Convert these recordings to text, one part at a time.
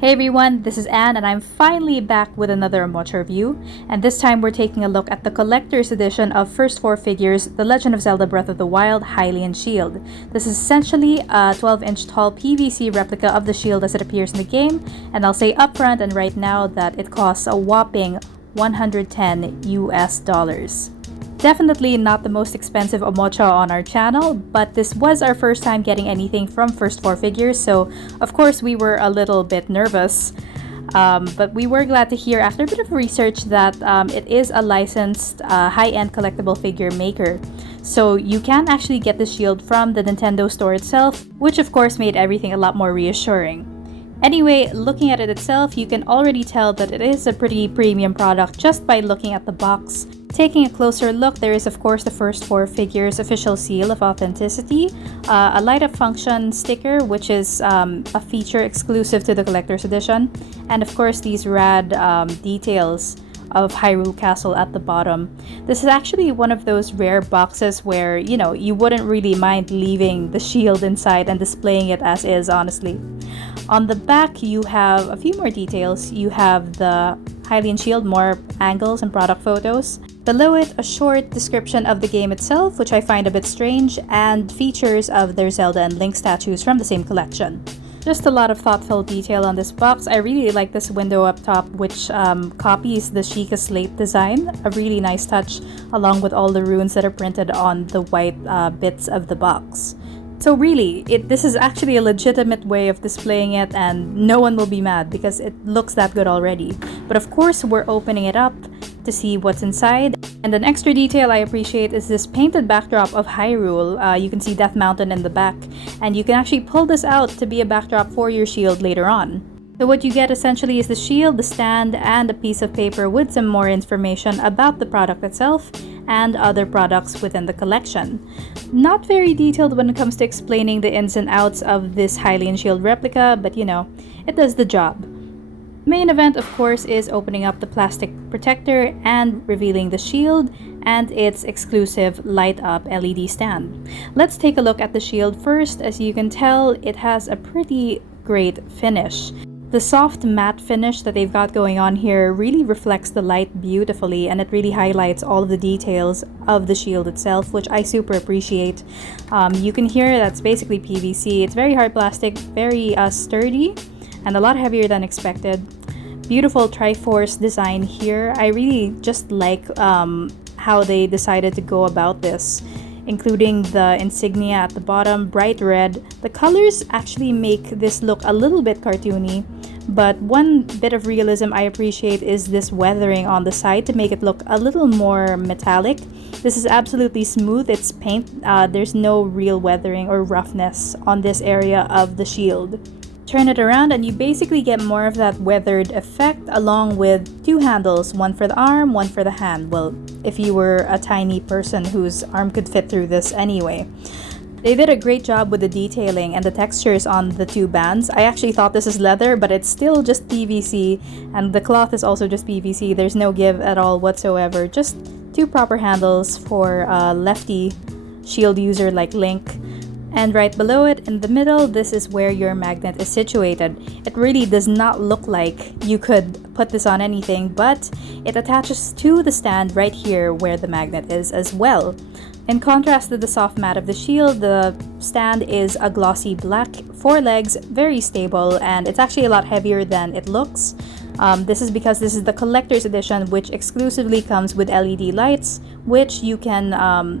Hey everyone, this is Anne and I'm finally back with another Omocha review, and this time we're taking a look at the collector's edition of First 4 Figures The Legend of Zelda Breath of the Wild Hylian Shield. This is essentially a 12-inch tall PVC replica of the shield as it appears in the game, and I'll say upfront and right now that it costs a whopping $110 US. Definitely not the most expensive Omocha on our channel, but this was our first time getting anything from First 4 Figures, so of course we were a little bit nervous. But we were glad to hear after a bit of research that it is a licensed high-end collectible figure maker. So you can actually get the shield from the Nintendo store itself, which of course made everything a lot more reassuring. Anyway, looking at it itself, you can already tell that it is a pretty premium product just by looking at the box. Taking a closer look, there is of course the First 4 Figures official seal of authenticity, a light up function sticker which is a feature exclusive to the collector's edition, and of course these rad details of Hyrule Castle at the bottom. This is actually one of those rare boxes where, you wouldn't really mind leaving the shield inside and displaying it as is, honestly. On the back, you have a few more details. You have the Hylian Shield, more angles and product photos. Below it, a short description of the game itself, which I find a bit strange, and features of their Zelda and Link statues from the same collection. Just a lot of thoughtful detail on this box. I really like this window up top, which copies the Sheikah slate design. A really nice touch, along with all the runes that are printed on the white bits of the box. So really, this is actually a legitimate way of displaying it, and no one will be mad because it looks that good already. But of course, we're opening it up to see what's inside. And an extra detail I appreciate is this painted backdrop of Hyrule. You can see Death Mountain in the back, and you can actually pull this out to be a backdrop for your shield later on. So what you get essentially is the shield, the stand, and a piece of paper with some more information about the product itself and other products within the collection. Not very detailed when it comes to explaining the ins and outs of this Hylian Shield replica, but it does the job. Main event, of course, is opening up the plastic protector and revealing the shield and its exclusive light-up LED stand. Let's take a look at the shield first. As you can tell, it has a pretty great finish. The soft matte finish that they've got going on here really reflects the light beautifully, and it really highlights all of the details of the shield itself, which I super appreciate. You can hear that's basically PVC. It's very hard plastic, very sturdy, and a lot heavier than expected. Beautiful Triforce design here. I really just like how they decided to go about this, including the insignia at the bottom, bright red. The colors actually make this look a little bit cartoony, but one bit of realism I appreciate is this weathering on the side to make it look a little more metallic. This is absolutely smooth, it's paint. There's no real weathering or roughness on this area of the shield. Turn it around and you basically get more of that weathered effect, along with two handles, one for the arm, one for the hand. Well, if you were a tiny person whose arm could fit through this anyway. They did a great job with the detailing and the textures on the two bands. I actually thought this is leather, but it's still just PVC, and the cloth is also just PVC. There's no give at all whatsoever. Just two proper handles for a lefty shield user like Link. And right below it, in the middle, this is where your magnet is situated. It really does not look like you could put this on anything, but it attaches to the stand right here where the magnet is as well. In contrast to the soft matte of the shield, the stand is a glossy black, 4 legs, very stable, and it's actually a lot heavier than it looks. This is because this is the collector's edition, which exclusively comes with LED lights, which you can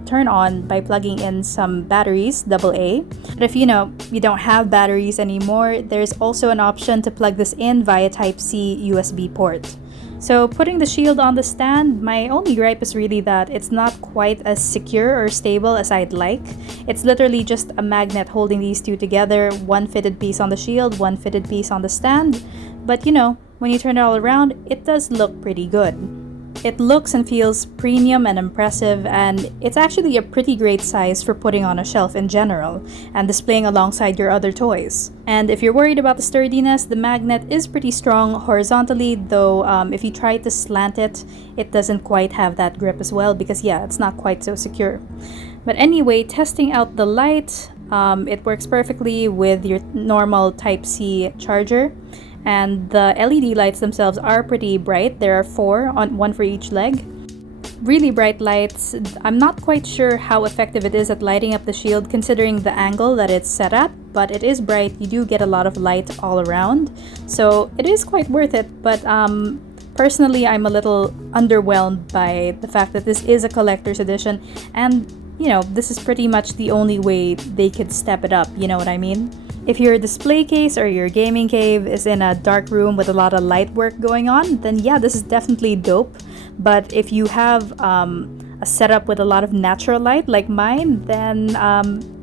turn on by plugging in some batteries, AA. But if you don't have batteries anymore, there's also an option to plug this in via Type-C USB port. So putting the shield on the stand, my only gripe is really that it's not quite as secure or stable as I'd like. It's literally just a magnet holding these two together, one fitted piece on the shield, one fitted piece on the stand. But when you turn it all around, it does look pretty good. It looks and feels premium and impressive, and it's actually a pretty great size for putting on a shelf in general and displaying alongside your other toys. And if you're worried about the sturdiness, the magnet is pretty strong horizontally, though if you try to slant it, it doesn't quite have that grip as well because it's not quite so secure. But anyway, testing out the light, it works perfectly with your normal Type-C charger. and the LED lights themselves are pretty bright. There are four, one for each leg. Really bright lights. I'm not quite sure how effective it is at lighting up the shield considering the angle that it's set at, but it is bright. You do get a lot of light all around, so it is quite worth it. But personally, I'm a little underwhelmed by the fact that this is a collector's edition, and you know, this is pretty much the only way they could step it up, you know what I mean? If your display case or your gaming cave is in a dark room with a lot of light work going on, then yeah, this is definitely dope. But if you have a setup with a lot of natural light like mine, then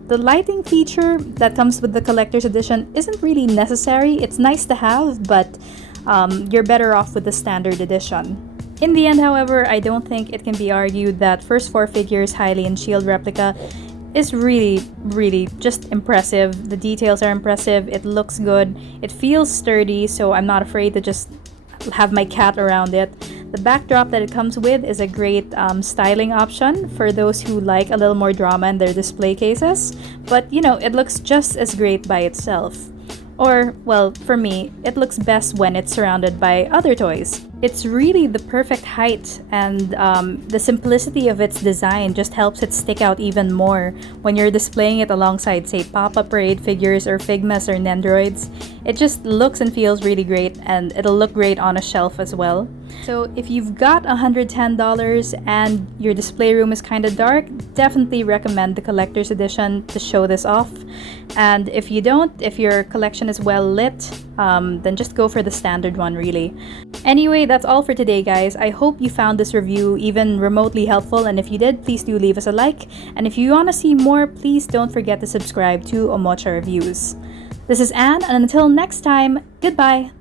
the lighting feature that comes with the collector's edition isn't really necessary. It's nice to have, but you're better off with the standard edition. In the end, however, I don't think it can be argued that First 4 Figures Hylian Shield replica is really just impressive. The details are impressive, it looks good, it feels sturdy, so I'm not afraid to just have my cat around it. The backdrop that it comes with is a great styling option for those who like a little more drama in their display cases, but you know, it looks just as great by itself. Or, well, for me, it looks best when it's surrounded by other toys. It's really the perfect height, and the simplicity of its design just helps it stick out even more when you're displaying it alongside, say, Pop-Up Parade figures or Figmas or Nendoroids. It just looks and feels really great, and it'll look great on a shelf as well. So if you've got $110 and your display room is kind of dark, definitely recommend the collector's edition to show this off. And if you don't, if your collection is well lit, then just go for the standard one really. Anyway, that's all for today, guys. I hope you found this review even remotely helpful, and if you did, please do leave us a like. And if you want to see more, please don't forget to subscribe to Omocha Reviews. This is Anne, and until next time, goodbye!